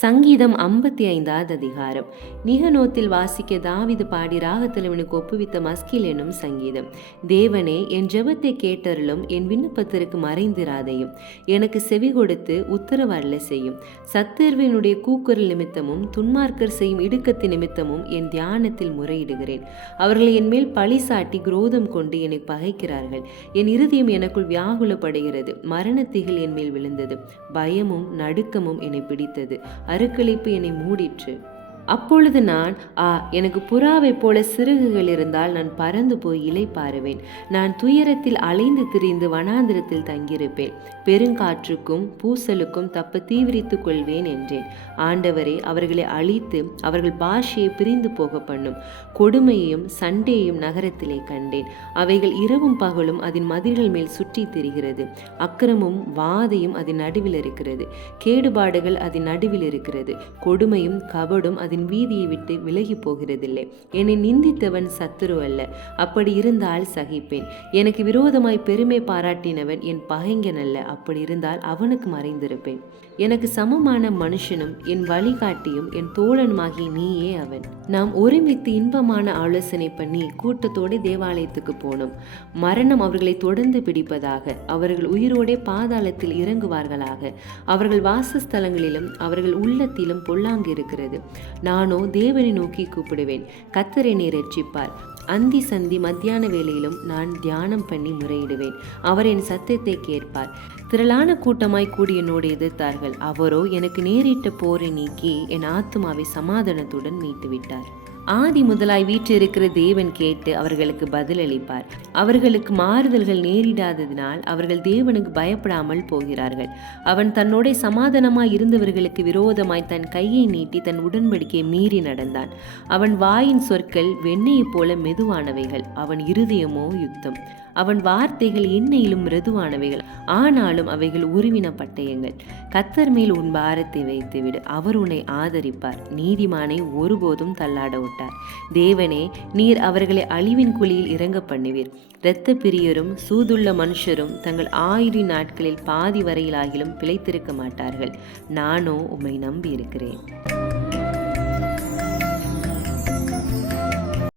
சங்கீதம் 55வது அதிகாரம். நிகனோத்தில் வாசிக்க தாவீது பாடி ராகத்தலைவனுக்கு ஒப்புவித்த மஸ்கில் என்னும் சங்கீதம். தேவனே, என் ஜெபத்தை கேட்டருளும், என் விண்ணப்பத்திற்கு மறைந்திராதையும். எனக்கு செவி கொடுத்து உத்தரவு அருள செய்யும். சத்துருவினுடைய கூக்குரல் நிமித்தமும் துன்மார்க்கர் செய்யும் இடுக்கத்தின் நிமித்தமும் என் தியானத்தில் முறையிடுகிறேன். அவர்கள் என் மேல் பழி சாட்டி குரோதம் கொண்டு என்னை பகைக்கிறார்கள். என் இருதயம் எனக்குள் வியாகுலப்படுகிறது. மரணத்திகள் என் மேல் விழுந்தது. பயமும் நடுக்கமும் என்னை பிடித்தது. அருக்களிப்பு என்னை மூடிற்று. அப்பொழுது நான், எனக்கு புறாவைப் போல சிறகுகள் இருந்தால் நான் பறந்து போய் இளைப்பாறுவேன். நான் துயரத்தில் அலைந்து திரிந்து வனாந்திரத்தில் தங்கியிருப்பேன். பெருங்காற்றுக்கும் பூசலுக்கும் தப்ப தீவிரித்துக் கொள்வேன் என்றேன். ஆண்டவரே, அவர்களை அழித்து அவர்கள் பாஷையை பிரிந்து போக பண்ணும். கொடுமையையும் சண்டையையும் நகரத்திலே கண்டேன். அவைகள் இரவும் பகலும் அதன் மதில்கள் மேல் சுற்றி திரிகிறது. அக்கிரமும் வாதையும் அதன் நடுவில் இருக்கிறது. கேடுபாடுகள் அதன் நடுவில் இருக்கிறது. கொடுமையும் கபடும் அதன் வீதியை விட்டு விலகி போகிறதில்லை. என்னை நிந்தித்தவன் சத்துரு அல்ல. அப்படி இருந்தால் சகிப்பேன். எனக்கு விரோதமாய் பெருமை பாராட்டினவன் என் பகைஞன் அல்ல. அப்படி இருந்தால் அவனுக்கு மறைந்திருப்பேன். எனக்கு சமமான மனுஷனும் என் வழிகாட்டியும் என் தோழனுமாகிய நீயே அவன். நாம் ஒருமித்து இன்பமான ஆலோசனை பண்ணி கூட்டத்தோடு தேவாலயத்துக்கு போனோம். மரணம் அவர்களை தொடர்ந்து பிடிப்பதாக. அவர்கள் உயிரோடே பாதாளத்தில் இறங்குவார்களாக. அவர்கள் வாசஸ்தலங்களிலும் அவர்கள் உள்ளத்திலும் பொல்லாங்கு இருக்கிறது. நானோ தேவனை நோக்கி கூப்பிடுவேன். கர்த்தர் என்னை இரட்சிப்பார். அந்தி சந்தி மத்தியான வேளையிலும் நான் தியானம் பண்ணி முறையிடுவேன். அவர் என் சத்தத்தை கேட்பார். திரளான கூட்டமாய் கூடி என்னோடு எதிர்த்தார்கள். அவரோ எனக்கு நேரிட்ட போரை நீக்கி என் ஆத்துமாவை சமாதானத்துடன் மீட்டுவிட்டார். ஆதி முதலாய் வீற்றிருக்கிற தேவன் கேட்டு அவர்களுக்கு பதிலளிப்பார். அவர்களுக்கு மாறுதல்கள் நேரிடாததினால் அவர்கள் தேவனுக்கு பயப்படாமல் போகிறார்கள். அவன் தன்னோட சமாதானமாய் இருந்தவர்களுக்கு விரோதமாய் தன் கையை நீட்டி தன் உடன்படிக்கையை மீறி நடந்தான். அவன் வாயின் சொற்கள் வெண்ணெயைப் போல மெதுவானவைகள். அவன் இருதயமோ யுத்தம். அவன் வார்த்தைகள் எண்ணெயிலும் மிருதுவானவைகள். ஆனாலும் அவைகள் உருவின பட்டயங்கள். கர்த்தர் மேல் உன் பாரத்தை வைத்துவிடு. அவர் உன்னை ஆதரிப்பார். நீதிமானை ஒருபோதும் தள்ளாட விட்டார். தேவனே, நீர் அவர்களை அழிவின் குழியில் இறங்க பண்ணுவீர். இரத்த பிரியரும் சூதுள்ள மனுஷரும் தங்கள் 1000 நாட்களில் பாதி வரையிலாகிலும் பிழைத்திருக்க மாட்டார்கள். நானோ உம்மை நம்பி இருக்கிறேன்.